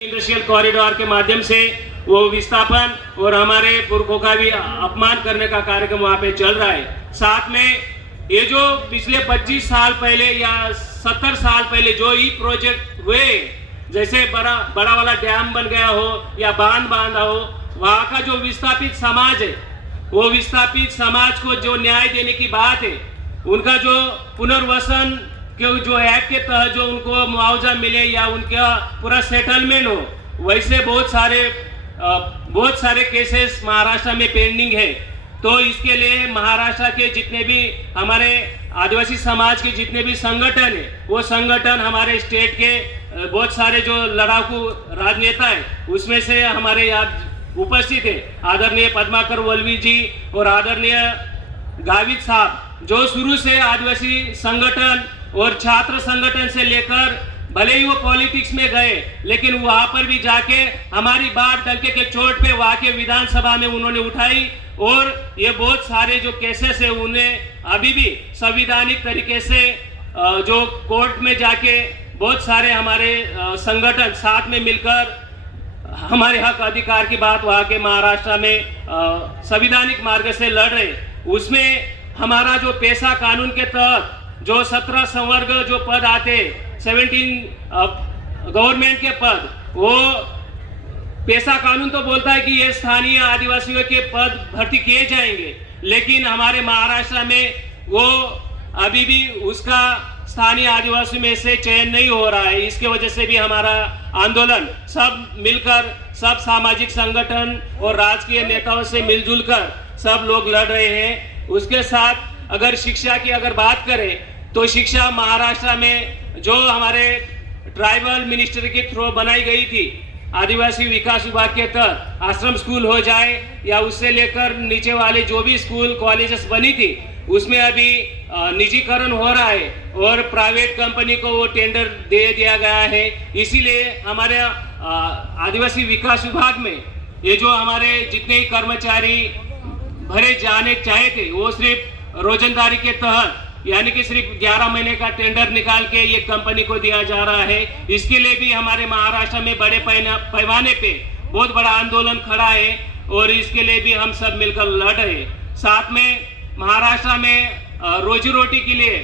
Industrial corridor के माध्यम से वो विस्थापन और हमारे पुरखों का भी अपमान करने का कार्यक्रम वहाँ पे चल रहा है। साथ में ये जो पिछले 25 साल पहले या 70 साल पहले जो ई प्रोजेक्ट हुए, जैसे बड़ा वाला डैम बन गया हो या बांध बांधा हो, वहाँ का जो विस्थापित समाज है, वो विस्थापित समाज को जो न्याय देने की बात है, उनका जो पुनर्वसन कि जो एक्ट के तहत जो उनको मुआवजा मिले या उनका पूरा सेटलमेंट हो, वैसे बहुत सारे केसेस महाराष्ट्र में पेंडिंग है। तो इसके लिए महाराष्ट्र के जितने भी हमारे आदिवासी समाज के जितने भी संगठन है, वो संगठन हमारे स्टेट के बहुत सारे जो लड़ाकू राजनेता है, उसमें से हमारे यहाँ उपस्थित है आदरणीय पद्माकर वल्लवी जी और आदरणीय गावित साहब, जो शुरू से आदिवासी संगठन और छात्र संगठन से लेकर भले ही वो पॉलिटिक्स में गए, लेकिन वहां पर भी जाके हमारी बात डंके के चोट पे वहां के विधानसभा में उन्होंने उठाई और ये बहुत सारे जो केसेस है उन्हें अभी भी संवैधानिक तरीके से जो कोर्ट में जाके बहुत सारे हमारे संगठन साथ में मिलकर हमारे हक अधिकार की बात वहां के महाराष्ट्र में संवैधानिक मार्ग से लड़ रहे। उसमें हमारा जो पेशा कानून के तहत जो 17 संवर्ग जो पद आते, 17 गवर्नमेंट के पद, वो पेशा कानून तो बोलता है कि ये स्थानीय आदिवासियों के पद भर्ती किए जाएंगे, लेकिन हमारे महाराष्ट्र में वो अभी भी उसका स्थानीय आदिवासी में से चयन नहीं हो रहा है। इसके वजह से भी हमारा आंदोलन सब मिलकर, सब सामाजिक संगठन और राजकीय नेताओं से मिलजुल कर सब लोग लड़ रहे हैं। उसके साथ अगर शिक्षा की अगर बात करें तो शिक्षा महाराष्ट्र में जो हमारे ट्राइबल मिनिस्ट्री के थ्रू बनाई गई थी, आदिवासी विकास विभाग के तहत आश्रम स्कूल हो जाए या उससे लेकर नीचे वाले जो भी स्कूल कॉलेजेस बनी थी, उसमें अभी निजीकरण हो रहा है और प्राइवेट कंपनी को वो टेंडर दे दिया गया है। इसीलिए हमारे आदिवासी विकास विभाग में ये जो हमारे जितने ही कर्मचारी भरे जाने चाहे थे, वो सिर्फ रोजंदारी के तहत यानी कि सिर्फ 11 महीने का टेंडर निकाल के ये कंपनी को दिया जा रहा है। इसके लिए भी हमारे महाराष्ट्र में बड़े पैमाने पे बहुत बड़ा आंदोलन खड़ा है और इसके लिए भी हम सब मिलकर लड़ रहे हैं। साथ में महाराष्ट्र में रोजी रोटी के लिए,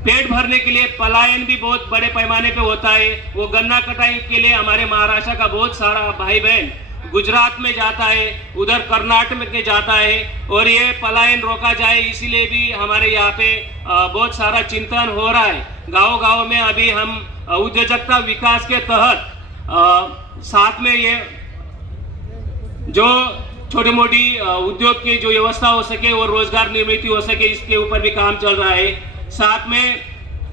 पेट भरने के लिए पलायन भी बहुत बड़े पैमाने पे होता है। वो गन्ना कटाई के लिए हमारे महाराष्ट्र का बहुत सारा भाई बहन गुजरात में जाता है, उधर कर्नाटक में जाता है और ये पलायन रोका जाए, इसीलिए भी हमारे यहाँ पे बहुत सारा चिंतन हो रहा है। गांव-गांव में अभी हम उद्योजकता विकास के तहत साथ में ये जो छोटी मोटी उद्योग की जो व्यवस्था हो सके और रोजगार निर्मित हो सके, इसके ऊपर भी काम चल रहा है। साथ में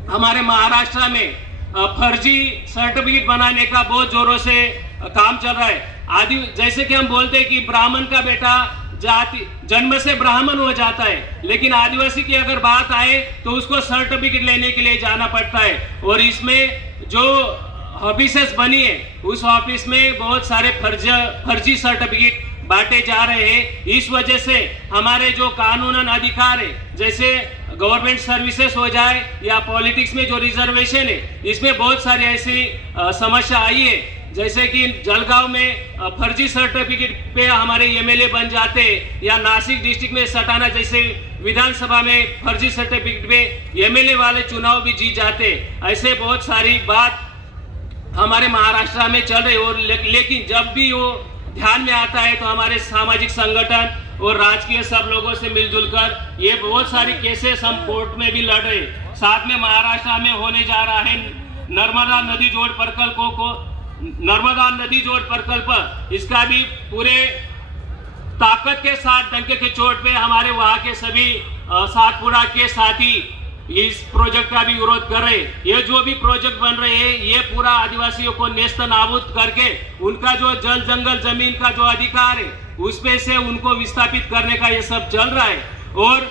हमारे महाराष्ट्र में फर्जी सर्टिफिकेट बनाने का बहुत जोरों से काम चल रहा है। जैसे कि हम बोलते हैं कि ब्राह्मण का बेटा जाति जन्म से ब्राह्मण हो जाता है, लेकिन आदिवासी की अगर बात आए तो उसको सर्टिफिकेट लेने के लिए जाना पड़ता है और इसमें जो ऑफिसेस बनी है उस ऑफिस में बहुत सारे फर्जी सर्टिफिकेट बांटे जा रहे हैं। इस वजह से हमारे जो कानूनन अधिकार है, जैसे गवर्नमेंट सर्विसेज हो जाए या पॉलिटिक्स में जो रिजर्वेशन है, इसमें बहुत सारी ऐसी समस्या आई है। जैसे कि जलगांव में फर्जी सर्टिफिकेट पे हमारे एमएलए बन जाते, या नासिक डिस्ट्रिक्ट में सटाना जैसे विधानसभा में फर्जी सर्टिफिकेट पे एमएलए वाले चुनाव भी जीत जाते। ऐसे बहुत सारी बात हमारे महाराष्ट्र में चल रही और लेकिन जब भी वो ध्यान में आता है तो हमारे सामाजिक संगठन और राजकीय सब लोगों से मिलजुल कर ये बहुत सारी केसेस हम कोर्ट में भी लड़ रहे। साथ में महाराष्ट्र में होने जा रहा है नर्मदा नदी जोड़ प्रकल्प, इसका भी पूरे ताकत के साथ डंके के चोट पे हमारे वहाँ के सभी सातपुड़ा के साथी इस प्रोजेक्ट का भी विरोध कर रहे हैं। ये जो भी प्रोजेक्ट बन रहे हैं, ये पूरा आदिवासियों को नेस्त नाबूद करके उनका जो जल जंगल जमीन का जो अधिकार है, उसमें से उनको विस्थापित करने का ये सब चल रहा है। और